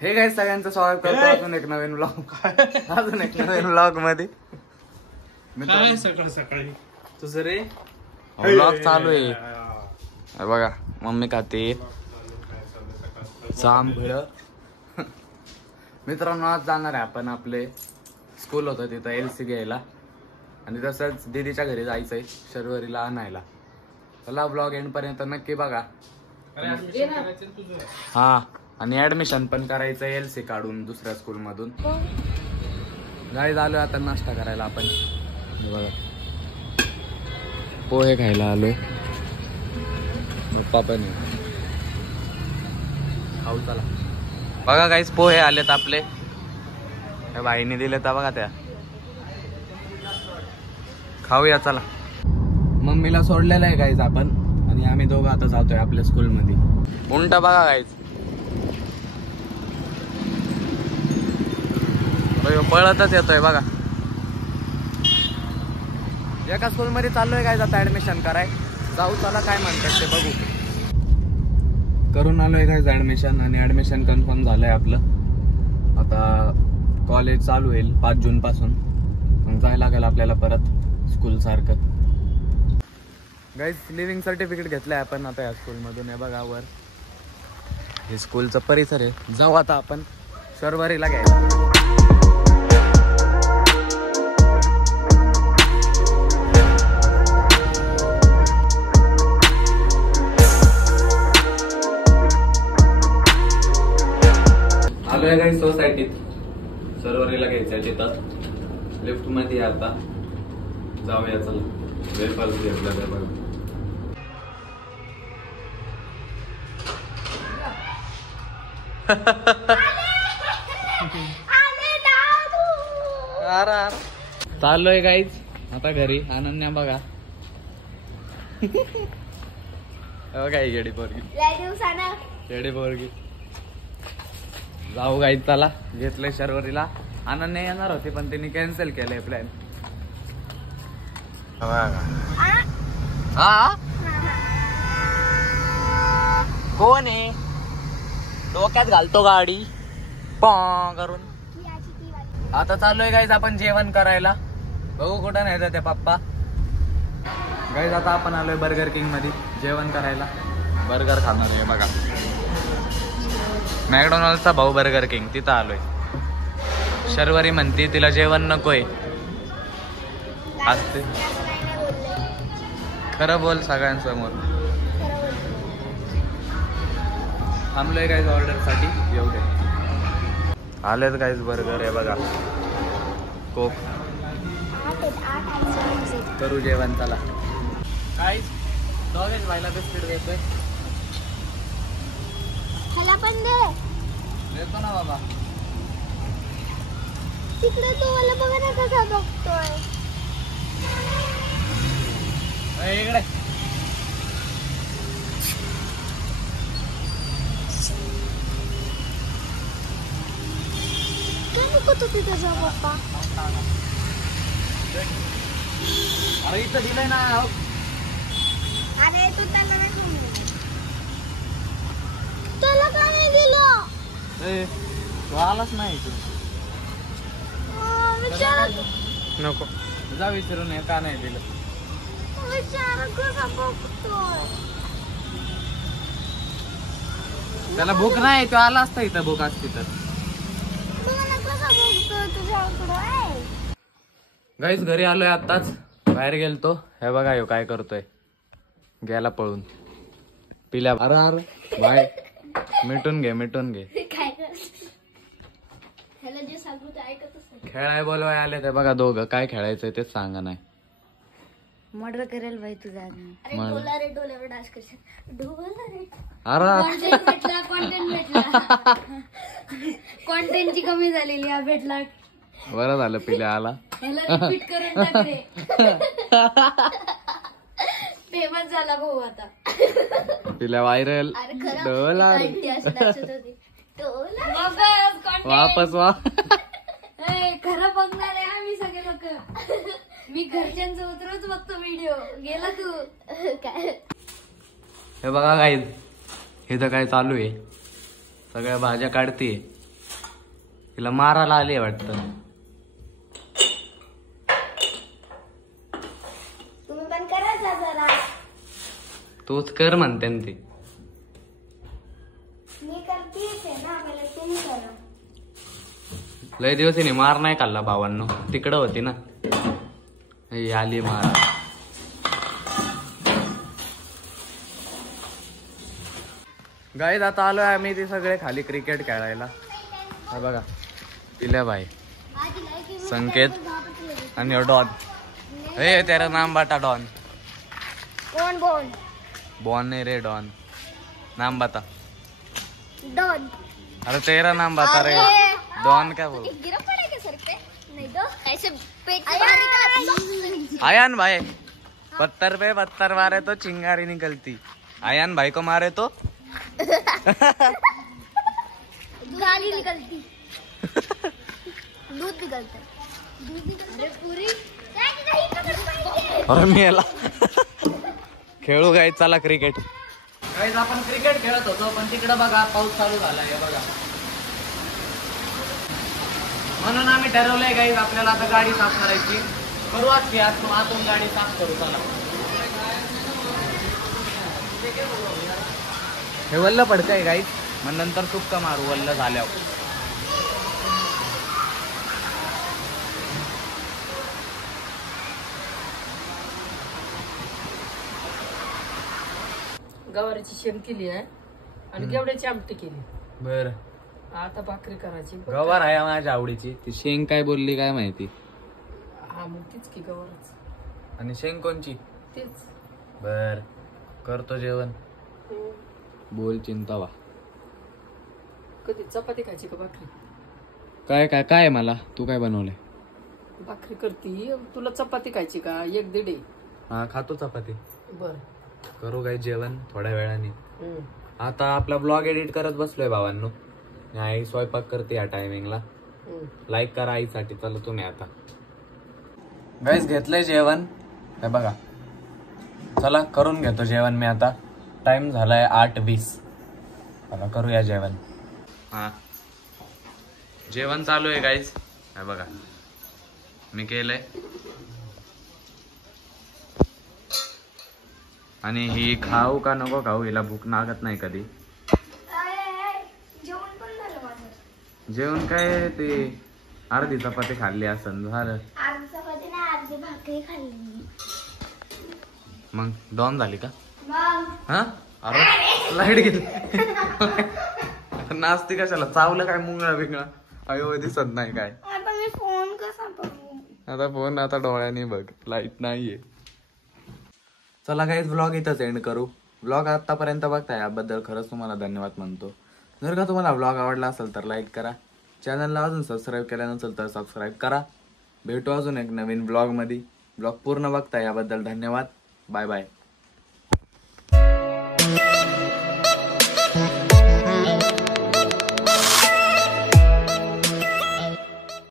Hey guys सगळ्यांचं स्वागत करतो अजून एक नवीन व्लॉग मध्ये। काय सकाळ सकाळी तुझं रे व्लॉग चालू आहे बघा। मम्मी खाते जांभळ। मित्रांनो आज जाणार आहे आपण, आपले स्कूल होतं तिथं LC घ्यायला आणि तसंच दीदीच्या घरी जायचंय शर्वरीला आणायला। चला व्लॉग एंड पर्यंत नक्की बघा। हा आणि ऍडमिशन पण करायचं LC काढून दुसऱ्या स्कूल मधून। गाईज आलोय आता नाश्ता करायला आपण। बघा पोहे खायला आलोय, पप्पा पण खाऊ चला। बघा गाईज पोहे आलेत आपले, त्या बाईने दिले तर बघा, त्या खाऊया चला। मम्मीला सोडलेलं आहे गाईज आपण आणि आम्ही दोघं आता जातोय आपल्या स्कूल मध्ये। उंटा बघा गाईज पळतच येतोय बघा। एका स्कूल मध्ये चाललोय गाईज आता ऍडमिशन कराय। जाऊ चला काय म्हणतात ते बघू। करून आलोय गाईज ऍडमिशन आणि ऍडमिशन कन्फर्म झालंय आपलं। आता कॉलेज चालू होईल 5 जून पासून, मग जायला लागेल आपल्याला परत स्कूल सारखं। गाईज लिव्हिंग सर्टिफिकेट घेतलंय आपण आता या स्कूल मधून। हे बघा वर हे स्कूलचा परिसर आहे। जाऊ आता आपण शर्वरीला घ्यायला। आलोय काही सोसायटीत शर्वरीला घ्यायचंय, तिथं लिफ्ट मध्ये आता जाऊया चला। वेफर्स घेतला त्या बघा। चाललोय गाईज आता घरी। अनन्या बघा काय गेडी पोरगी, गेडी पोरगी। जाऊ गाईज चला, घेतलंय शर्वरीला। अनन्या येणार होती पण तिने कॅन्सल केलंय प्लॅन। हा कोण आहे? डोक्यात घालतो गाडी पॉ करून। आता चाललोय गाईज आपण जेवण करायला। बघू कुठं नाही जाते पप्पा। गाईज आता आपण आलोय बर्गर किंग मध्ये जेवण करायला। बर्गर खाणार आहे बघा, मॅकडॉनल्डचा भाऊ बर्गर किंग, तिथं आलोय। शर्वरी म्हणती तिला जेवण नकोय असते। खरं बोल सगळ्यांसमोर। थांबलोय गाईज ऑर्डर साठी, येऊ दे। आलेच गाईज बर्गर आहे बघा, कोक। करू जेवण चला गाईज। दोघेच व्हायला बिस्किट देतोय, पण दे देतो ना बाबा। तिकडे तो मला बघा ना कसा बघतोय। इकडे काय नको तू तिथे जा पप्पा। अरे इथं दिलंय ना। अरे तू त्याला नाही खाऊ, त्याला का नाही दिलं? तू आलाच नाही तू। नको जा विचारून ये का नाही दिलं। त्याला भूक नाही, तो आला असता इथं भूक असती तर। गाईस घरी आलोय आताच, बाहेर गेलतो। हे बघा यो काय करतोय, गेला पळून। पिल्या अरे अरे बाय मिटून घे मिटून घे। खेळाय बोलवाय आले ते बघा दोघं। काय खेळायचंय तेच सांगा नाही। मर्डर करेल भाई तुझा। कॉन्टेंटची कमी झालेली हा भेटला। बरं झालं पिल्या आला, रिपीट करून टाकले। फेमस झाला भाऊ आता। पिल्या व्हायरल डोलार वापस वा। खरं बघणार आहे आम्ही सगळे लोक। मी घरच्यांसोबत रोज बघतो व्हिडिओ। गेला तू काय? हे बघा गाईज, हे तर काय चालू आहे, सगळ्या भाज्या काढते तिला मारायला आली वाटतं. तुम्ही पण करायचा जरा. तूच कर म्हणते ना ती. मी करतेच आहे ना, मला तुम्ही करा. लय दिवस हिने मार नाही खाल्ला भावांनो. तिकडं होती ना. ही आली मार. गाईज आता आलोय आम्ही ते सगळे खाली क्रिकेट खेळायला. हा बघा पिल्या भाई, संकेत आणि डॉन. हे तेरा नाम बता डॉन. कोण बोल? बॉन नहीं रे डॉन. नाम बता. डॉन. अरे तेरा नाम बता रे. डॉन क्या बोल? गिरा पड़ेगा सर पे? नहीं तो ऐसे पेट से बाहर निकाल. आयान भाई पत्थर पे पत्थर मारे तो चिंगारी निकलती. आयान भाई को मारे तो गाली निकलती. दूध निकलता. दूध निकलता पूरी. अरे मेला. खेळू गाईज चला क्रिकेट. गाईज आपण क्रिकेट खेळत होतो पण तिकडे बघा पाऊस चालू झालाय बघा. म्हणून आम्ही ठरवलंय गाईज आपल्याला आता गाडी साफ करायची. करू आज की आतून गाडी साफ करू चला. हे वल्ल पडकंय गाईज मग नंतर सुक्का मारू वल्ल झाल्यावर. गवारीची शेंग केली आहे आणि गेवड्याची आमटी केली. बर आता भाकरी करायची. गवार आहे माझ्या आवडीची. ती शेंग काय बोलली काय माहिती. हा मग तीच की गवारच. आणि शेंग कोणची? तेच. बर करतो जेवण. बोल चिंतावा. कधी चपाती खायची का भाकरी? काय काय काय मला तू काय बनवलंय? भाकरी करती. तुला चपाती खायची का? 1-1.5. हा खातो चपाती. बर करू काय जेवण थोड्या वेळाने. आता आपला ब्लॉग एडिट करत बसलोय भावांनो. आई स्वयंपाक करते या टायमिंगला. लाईक करा आईसाठी. चला तुम्ही आता गाईस घेतलंय जेवण. हे बघा चला करून घेतो जेवण मी आता. टाइम झालाय 8:20. चला करूया जेवण. हा जेवण चालू आहे गाईस. हे बघा मी केलंय. आणि ही खाऊ का नको खाऊ हिला भूक लागत नाही कधी. जेवण पण झालं माझं. जेवण काय ते अर्धी चपाती खाल्ली असं झालं. अर्धी चपाती नाही, अर्धी भाकरी खाल्ली. मग डॉन झाली का? मग हा अरे लाईट गेली. नाचती कशाला? चावलं काय मुंगळा बिंगळा? अयो दिसत नाही काय. आता मी फोन कसा बघू? आता फोन आता डोळ्याने बघ. लाईट नाहीये. चला गाईज ब्लॉग इथंच एंड करू. ब्लॉग आतापर्यंत बघताय याबद्दल खरंच तुम्हाला धन्यवाद म्हणतो. जर का तुम्हाला ब्लॉग आवडला असेल तर लाईक करा. चॅनलला अजून सबस्क्राईब केलं नसेल तर सबस्क्राईब करा. भेटू अजून एक नवीन ब्लॉग मध्ये. ब्लॉग पूर्ण बघताय याबद्दल धन्यवाद. Bye bye.